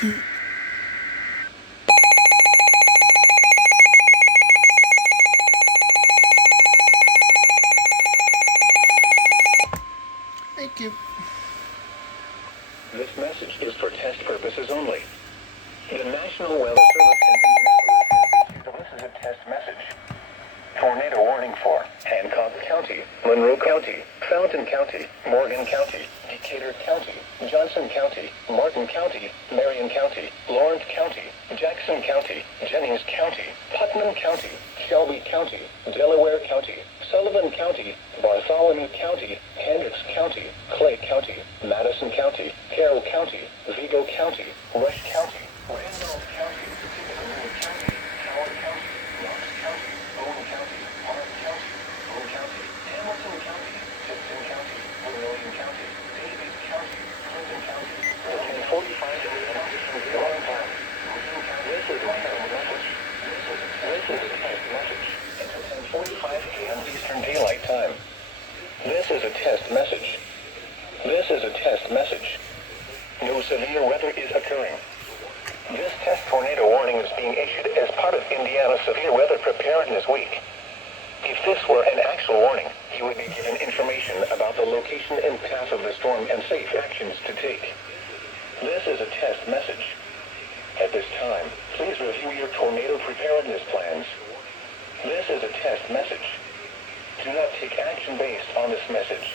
Thank you. This message is for test purposes only. The National Weather Service in Indianapolis has issued this is a test message. Tornado warning for Hancock County, Monroe County, Fountain County, Morgan County, Decatur County, Johnson County, Martin County, Marion County, Lawrence County, Jackson County, Jennings County, Putnam County, Shelby County, Delaware County, Sullivan County, Bartholomew County, Hendricks County, Clay County, Madison County, Carroll County, Vigo County, Rush County, Randolph County, Tippecanoe County, Howard County, Knox County, Boone County, Hart County, Boone County, Hamilton County, Tipton County, Vermilion County, Davies County, Clinton County, 10:45 a.m. Eastern Daylight Time. This is a test message. This is a test message. Until 10:45 a.m. Eastern Daylight Time. This is a test message. This is a test message. No severe weather is occurring. This test tornado warning is being issued as part of Indiana's Severe Weather Preparedness Week. If this were an actual warning, you would be given information about the location and path of the storm and safe actions to take. This is a test message. At this time, please review your tornado preparedness plans. This is a test message. Do not take action based on this message.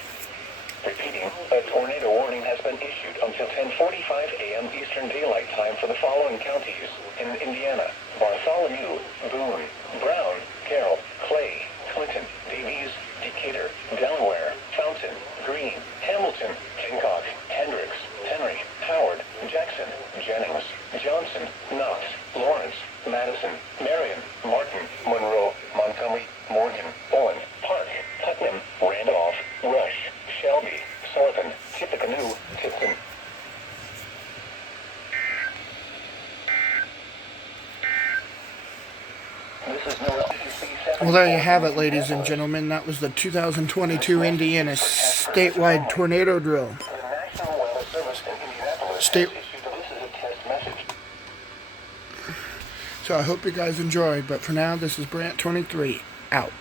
Repeating, a tornado warning has been issued until 10:45 a.m. Eastern Daylight Time for the following counties in Indiana: Bartholomew, Boone, Brown, Carroll, Clay, Clinton, Davies, Decatur, Delaware, Fountain, Greene, Hamilton, Hancock, Hendricks, Henry, Howard, Jackson, Jennings, Johnson, Knox, Lawrence, Madison, Marion, Martin, Monroe, Montgomery, Morgan, Owen, Park, Putnam, Randolph, Rush, Shelby, Sullivan, Tippecanoe, Tipton. This is noaa. Well, there you have it, ladies and gentlemen. That was the 2022 Indiana statewide tornado drill. The National Weather Service in Indianapolis State. has issued this is a test message. So I hope you guys enjoyed. But for now, this is Brant 23 out.